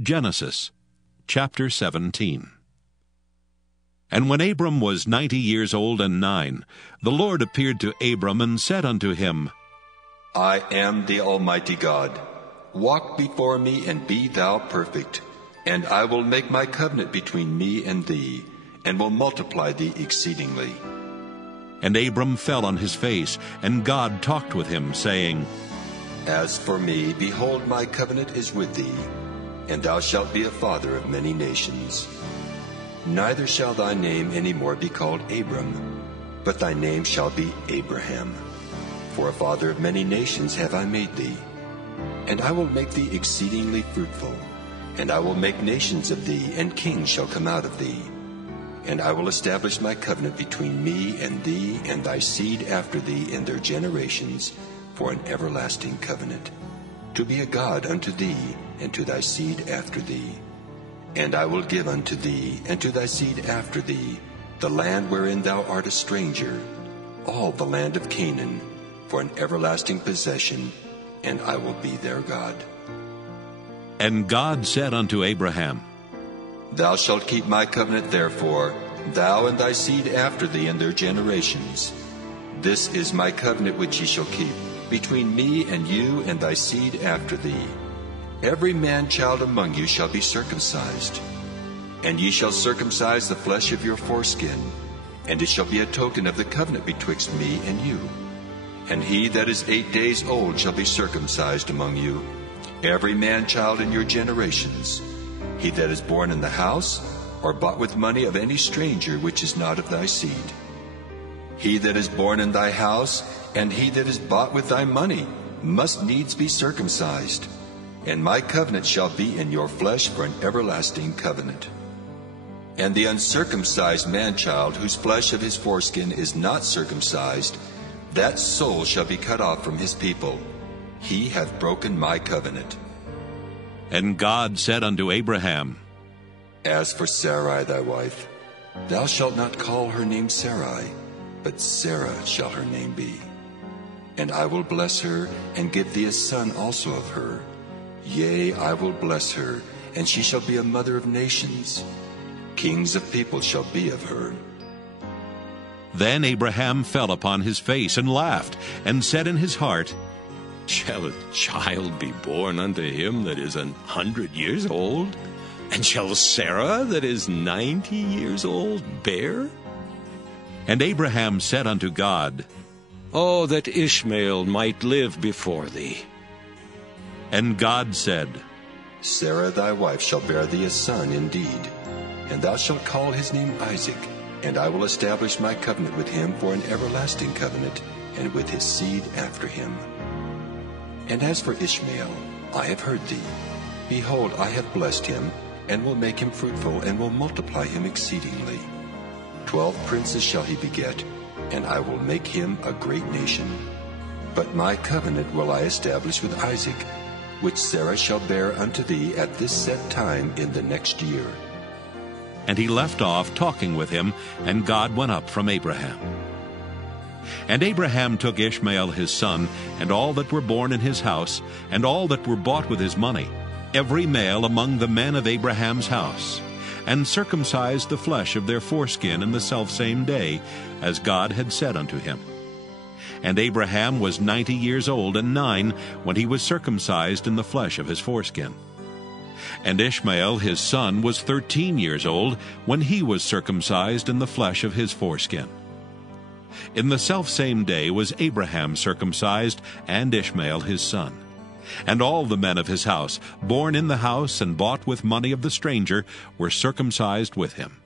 Genesis chapter 17. And when Abram was 90 years old and 9, the Lord appeared to Abram and said unto him, I am the Almighty God. Walk before me and be thou perfect, and I will make my covenant between me and thee, and will multiply thee exceedingly. And Abram fell on his face, and God talked with him, saying, As for me, behold, my covenant is with thee, and thou shalt be a father of many nations. Neither shall thy name any more be called Abram, but thy name shall be Abraham. For a father of many nations have I made thee. And I will make thee exceedingly fruitful, and I will make nations of thee, and kings shall come out of thee. And I will establish my covenant between me and thee and thy seed after thee in their generations, for an everlasting covenant, to be a God unto thee and to thy seed after thee. And I will give unto thee and to thy seed after thee the land wherein thou art a stranger, all the land of Canaan, for an everlasting possession, and I will be their God. And God said unto Abraham, Thou shalt keep my covenant therefore, thou and thy seed after thee in their generations. This is my covenant which ye shall keep, between me and you and thy seed after thee. Every man-child among you shall be circumcised. And ye shall circumcise the flesh of your foreskin, and it shall be a token of the covenant betwixt me and you. And he that is 8 days old shall be circumcised among you, every man-child in your generations. He that is born in the house, or bought with money of any stranger which is not of thy seed. He that is born in thy house, and he that is bought with thy money, must needs be circumcised. And my covenant shall be in your flesh for an everlasting covenant. And the uncircumcised man-child, whose flesh of his foreskin is not circumcised, that soul shall be cut off from his people. He hath broken my covenant. And God said unto Abraham, As for Sarai thy wife, thou shalt not call her name Sarai, but Sarah shall her name be. And I will bless her, and give thee a son also of her. Yea, I will bless her, and she shall be a mother of nations. Kings of people shall be of her. Then Abraham fell upon his face and laughed, and said in his heart, Shall a child be born unto him that is 100 years old? And shall Sarah that is 90 years old bear? And Abraham said unto God, Oh, that Ishmael might live before thee. And God said, Sarah thy wife shall bear thee a son indeed, and thou shalt call his name Isaac, and I will establish my covenant with him for an everlasting covenant, and with his seed after him. And as for Ishmael, I have heard thee. Behold, I have blessed him, and will make him fruitful, and will multiply him exceedingly. 12 princes shall he beget, and I will make him a great nation. But my covenant will I establish with Isaac, which Sarah shall bear unto thee at this set time in the next year. And he left off talking with him, and God went up from Abraham. And Abraham took Ishmael his son, and all that were born in his house, and all that were bought with his money, every male among the men of Abraham's house, and circumcised the flesh of their foreskin in the selfsame day, as God had said unto him. And Abraham was 90 years old and 9 when he was circumcised in the flesh of his foreskin. And Ishmael his son was 13 years old when he was circumcised in the flesh of his foreskin. In the selfsame day was Abraham circumcised, and Ishmael his son. And all the men of his house, born in the house and bought with money of the stranger, were circumcised with him.